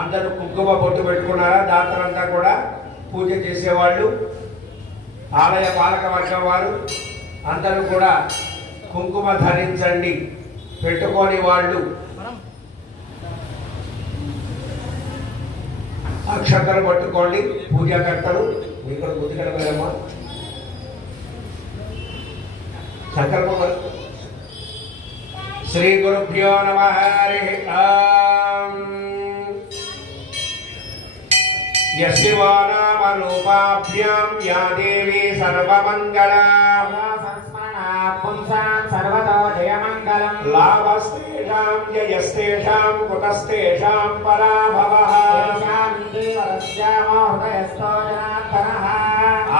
అందరూ కుంకుమ బొట్టు పెట్టుకున్నారా? దాతలంతా కూడా పూజ చేసేవాళ్ళు, ఆలయ పాలక వర్గం వారు అందరూ కూడా కుంకుమ ధరించండి. పెట్టుకోని వాళ్ళు అక్షతలు పట్టుకోండి. పూజాకర్తలు మీకు గుర్తుకెళ్ళగలమా? సంకల్పం. శ్రీ గురుభ్యో నమః. హరి ఓం. యస్యా నామ రూపాభ్యాం యా దేవీ సర్వమంగళా సర్వతో జయమంగళం. లాభస్తేషాం జయస్తేషాం కుతస్తేషాం పరాభవః.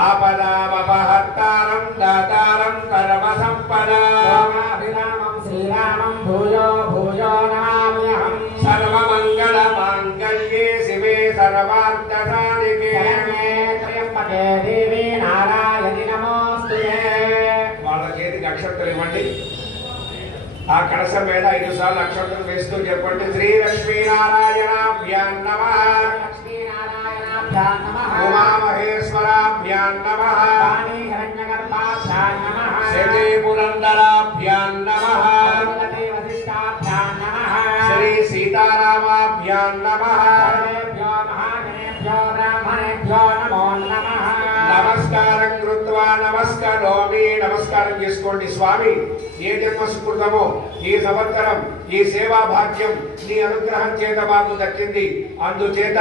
ఆపదామపహర్తారం దాతారం కర్మ సంపదాభిరామం శ్రీరామం భూయో భూయో నమామ్యహం. సర్వమంగళ మాంగళ్యే శివే సర్వార్థసాధికే త్రయంబకే దేవీ నారాయణి నమోస్తుతే. వాళ్ళ చేతికి అక్షంతలు ఇవ్వండి. ఆ కలశం మీద 5 సార్లు అక్షంతలు వేస్తూ చెప్పండి. శ్రీ లక్ష్మీనారాయణాభ్యాం నమః. లక్ష్మీనారాయణాభ్యాం నమః. ఉమామహేశ్వరాభ్యాం నమః. వాణీ హిరణ్యగర్భాభ్యాం నమః. శచీ పురందరాభ్యాం నమః. భగవతే వశిష్ఠాభ్యాం నమః. శ్రీ సీతారామాభ్యాం నమః. సర్వేభ్యో మహాజనేభ్యో బ్రాహ్మణేభ్యో నమో నమః. నమస్కారం కృత్వా నమస్కరోమి. నమస్కారం చేసుకోండి. స్వామి, ఏ జన్మ సుకృతమో ఈ సంవత్సరం ఈ సేవా భాగ్యం నీ అనుగ్రహం చేత మాకు దక్కింది. అందుచేత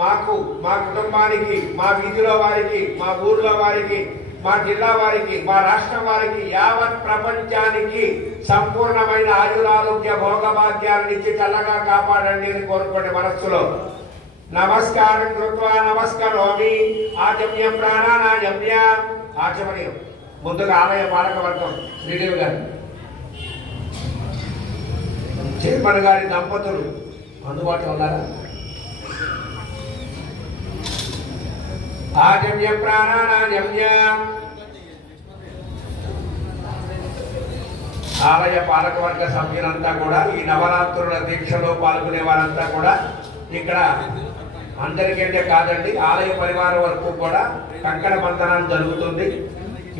మాకు, మా కుటుంబానికి, మా వీధిలో వారికి, మా ఊర్లో వారికి, మా జిల్లా వారికి, మా రాష్ట్రం వారికి, యావత్ ప్రపంచానికి సంపూర్ణమైన ఆయురారోగ్య భోగభాగ్యాలను ఇచ్చి చల్లగా కాపాడండి అని కోరుకోండి మనస్సులో. నమస్కారం కృత్వా నమస్కరోమి. ఆచమ్య ప్రాణానాయమ్య. ఆచమనీయం. ముందుగా ఆలయ పాలక వర్గం శ్రీదేవి గారు, చైర్మన్ గారి దంపతులు అందుబాటులో ఉన్నారా? ఆచమ్య ప్రాణానాయమ్య. ఆలయ పాలక వర్గ సభ్యులంతా కూడా ఈ నవరాత్రుల దీక్షలో పాల్గొనే వారంతా కూడా ఇక్కడ అందరికంటే కాదండి, ఆలయ పరివారం వరకు కూడా కంకణ బంధనం జరుగుతుంది.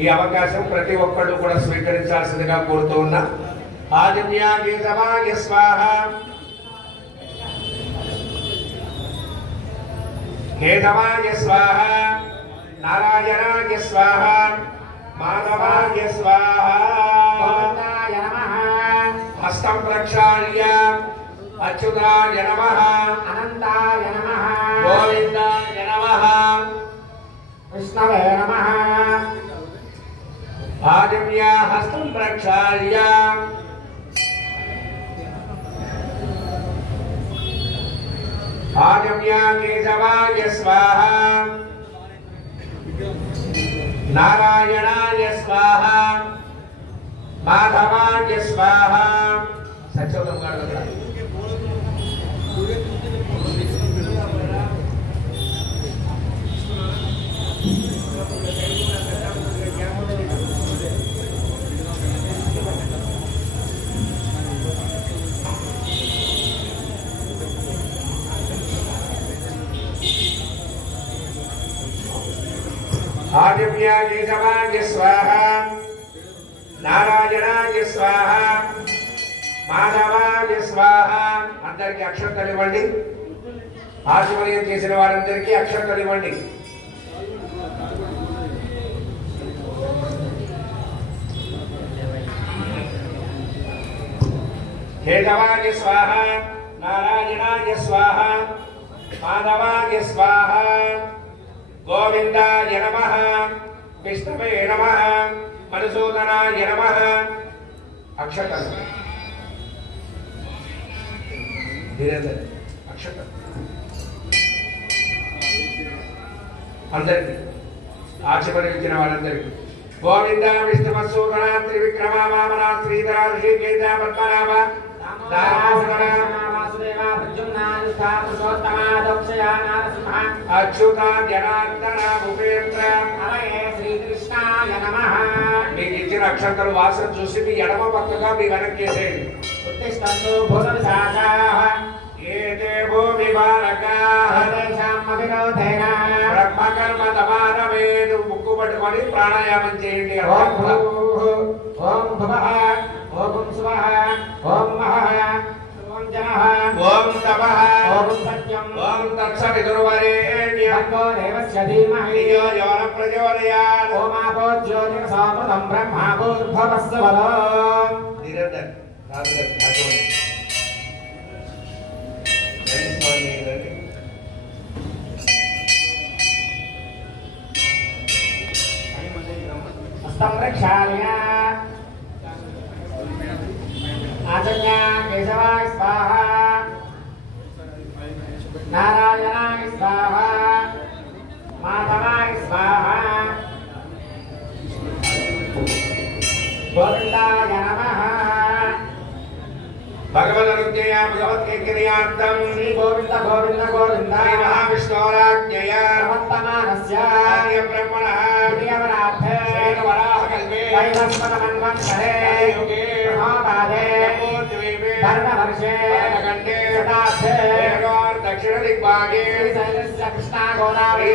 ఈ అవకాశం ప్రతి ఒక్కళ్ళు కూడా స్వీకరించాల్సిందిగా కోరుతూ ఉన్నా. ఆదిన్యాయ స్వాహ. కేశవాయ స్వాహ. నారాయణాయ స్వాహ. మాధవాయ స్వాహ. గోవిందాయ నమః. హస్తం ప్రక్షాళ్య అచ్యుతాయ నమః. అనంతాయ నమః. గోవిందాయ నమః. విష్ణవే నమః. ఆదివ్య హస్తం ప్రక్షాళ్య ఆదివ్య కేశవాయ స్వాహ. నారాయణాయ స్వాహ. మాధవాయ స్వాహ. సత్యోదం గారు దగ్గర ఆదివ్య కేశవాయ స్వాహ. నారాయణాయ స్వాహ. మాధవాయ స్వాహ. అందరికి అక్షంతలు ఇవ్వండి. ఆశీర్వదం చేసిన వారందరికీ అక్షంతలు ఇవ్వండి. కేశవాయ స్వాహ. నారాయణాయ స్వాహ. మాధవాయ స్వాహ. గోవిందాయ నమః. విష్ణవే నమః. మధుసూదనాయ నమః. అక్షతలు అక్షతలు అందరికీ ఆచమనించిన వారందరికీ. గోవింద విష్ణుమసూదన త్రివిక్రమ వామన శ్రీధర ఋషికేశ పద్మనాభ అచ్యుత జనార్దన ఉపేంద్ర. శ్రీకృష్ణాయ నమః. మీకు ఇచ్చిన అక్షంతలు వాసన చూసి మీ ఎడమ పక్కగా మీ వెనక్కి వేసేయండి. ఉత్తిష్టంతు భూతవిశాఖాః. ఏ పట్టుకొని ప్రాణాయామం చేయండి. ఓం భువః ఓం స్వః ఓం మహః ఓం జనః ఓం తపః ఓం సత్యం ఓం తత్సవితుర్వరేణ్యం భర్గో దేవస్య ధీమహి ధియో యో న ప్రచోదయాత్. ఓమాపో జ్యోతిర్సోమృతం బ్రహ్మా భూర్భువస్సు వదో. నిరంతరం రాజుగారు ధ్యానం. రండి స్వామి, రండి. హస్తం ప్రక్షాళయ ఆచర్య కేశవాయ స్వాహ నారాయణాయ స్వాహ మాధవాయ స్వాహ గోవిందాయ నమః. భగవదనుజ్ఞయా భగవత్కైంకర్యార్థం శ్రీ గోవింద గోవింద గోవింద శ్రీ మహావిష్ణోరాజ్ఞయా ప్రవర్తమానస్య ఆర్య బ్రహ్మణః ప్రియవరార్థే వరాహకల్పే వైవస్వతమన్వంతరే యుగే మహాపాదే నమోద్వీపే భరణవర్షే భరణఖండే శతాబ్దే దక్షిణ దిగ్భాగే శ్రీశైలస్య కృష్ణాగోదావరి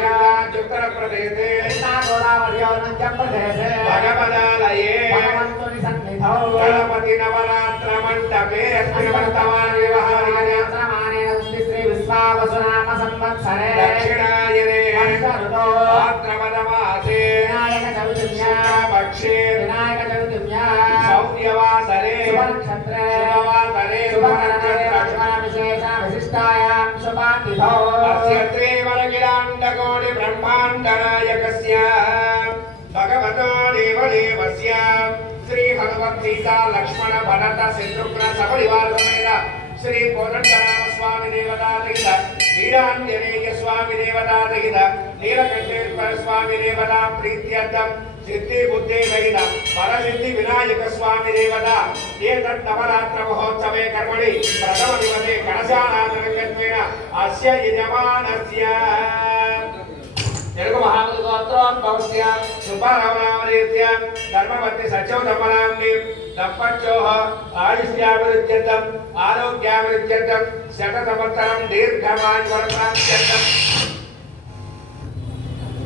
ఉత్తరప్రదేశే కృష్ణాగోదావర్యోనంచప్రదేశే భగవదాలయే భగవంతుని సన్నిధౌ గణపతి నవరాత్ర మంటపే వర్తమాన వర్తమానేన శ్రీ విశ్వావసునామ సంవత్సరే దక్షిణాయనే వర్షఋతో భాద్రపదమాసే వినాయక చవితుర్యా పక్షే వినాయక చవితుర్యా సౌర్యవాసరే శుభనక్షత్రే శుభవాసరే శుభకరణే లక్ష్మణ విశేష విశిష్టాయాం శుభాతిథౌ అస్య త్రివరకిలాండకోటి బ్రహ్మాండనాయకస్య భగవతో దేవదేవస్య శ్రీ భగవత్ సీతా లక్ష్మణ భరత శత్రుఘ్న సపరివార సమేత శ్రీ కోదండరామ స్వామి దేవతాతహిత వీరాంజనేయ స్వామి దేవతాతహిత నీలకంఠేశ్వర స్వామి దేవత ప్రీత్యర్థం సిద్ధి బుద్ధి సహిత పరసిద్ధి వినాయక స్వామి దేవత ఏతత్ నవరాత్ర మహోత్సవే కర్మణి ప్రథమ దివసే కలశానాథనకత్వేన అస్య యజమానస్య తెలుగు మహాములు గోత్రోద్భవస్య సుబ్బారామనామధేస్య ధర్మవర్తి సత్యవతమనాంగి దంపత్యోః ఆయుష్యాభివృద్ధ్యర్థం ఆరోగ్యాభివృద్ధ్యర్థం శతసంవత్సరం దీర్ఘమాయువర్ధనార్థం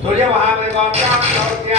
తుల్య మహాములు గోత్రోద్భవస్య